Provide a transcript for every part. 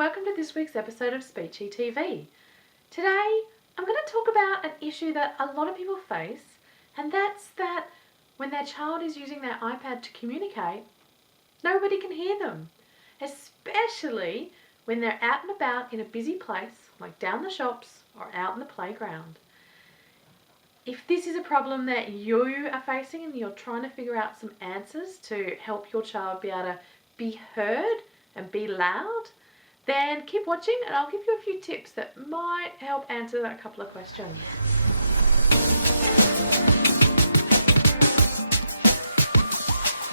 welcome to this week's episode of Speechy TV. Today I'm going to talk about an issue that a lot of people face, and that's that when their child is using their iPad to communicate, nobody can hear them, especially when they're out and about in a busy place like down the shops or out in the playground. If this is a problem that you are facing and you're trying to figure out some answers to help your child be able to be heard and be loud, then keep watching and I'll give you a few tips that might help answer that couple of questions.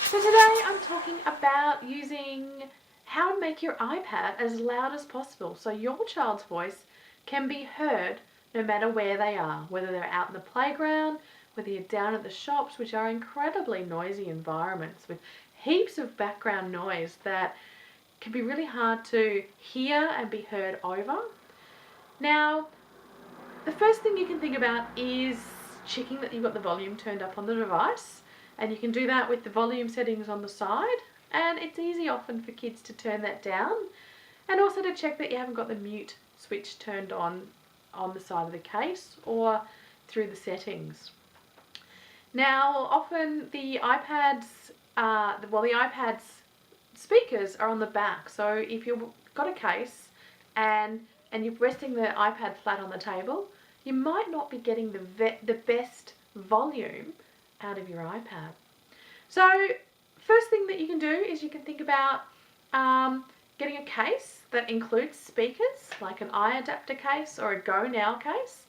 So today I'm talking about using how to make your iPad as loud as possible so your child's voice can be heard no matter where they are, whether they're out in the playground, whether you're down at the shops, which are incredibly noisy environments with heaps of background noise that can be really hard to hear and be heard over. Now, the first thing you can think about is checking that you've got the volume turned up on the device, and you can do that with the volume settings on the side, and it's easy often for kids to turn that down, and also to check that you haven't got the mute switch turned on the side of the case or through the settings. Now, often the iPad's speakers are on the back, so if you've got a case and you're resting the iPad flat on the table, you might not be getting the best volume out of your iPad. So first thing that you can do is you can think about getting a case that includes speakers, like an iAdapter case or a Go Now case.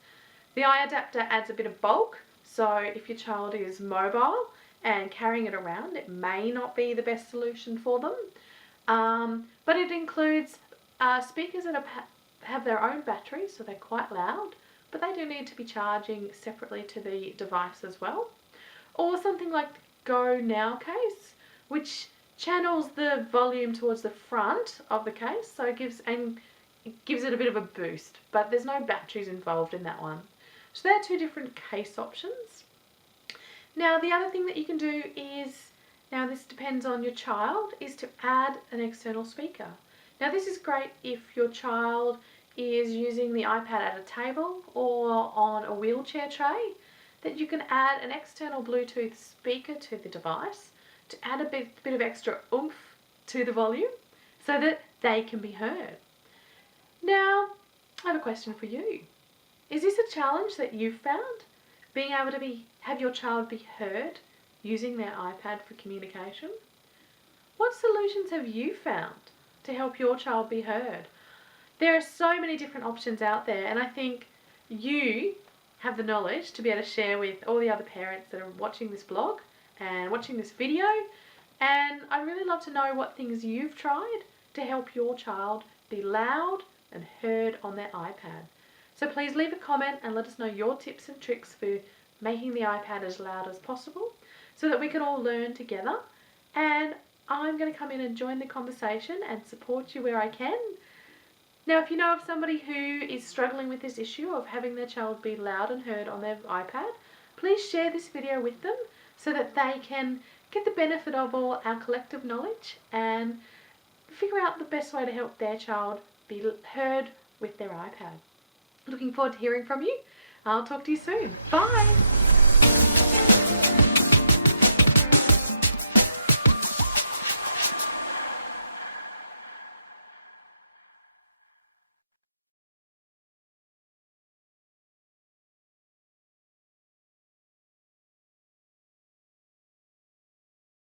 The iAdapter adds a bit of bulk, so if your child is mobile and carrying it around, it may not be the best solution for them. But it includes speakers that have their own batteries, so they're quite loud, but they do need to be charging separately to the device as well. Or something like the Go Now case, which channels the volume towards the front of the case, so it gives it a bit of a boost, but there's no batteries involved in that one. So there are two different case options. Now, the other thing that you can do is, now this depends on your child, is to add an external speaker. Now, this is great if your child is using the iPad at a table or on a wheelchair tray, that you can add an external Bluetooth speaker to the device to add a bit of extra oomph to the volume so that they can be heard. Now, I have a question for you. Is this a challenge that you've found? Being able to have your child be heard using their iPad for communication? What solutions have you found to help your child be heard? There are so many different options out there, and I think you have the knowledge to be able to share with all the other parents that are watching this blog and watching this video, and I'd really love to know what things you've tried to help your child be loud and heard on their iPad. So please leave a comment and let us know your tips and tricks for making the iPad as loud as possible so that we can all learn together. And I'm going to come in and join the conversation and support you where I can. Now, if you know of somebody who is struggling with this issue of having their child be loud and heard on their iPad, please share this video with them so that they can get the benefit of all our collective knowledge and figure out the best way to help their child be heard with their iPad. Looking forward to hearing from you. I'll talk to you soon. Bye!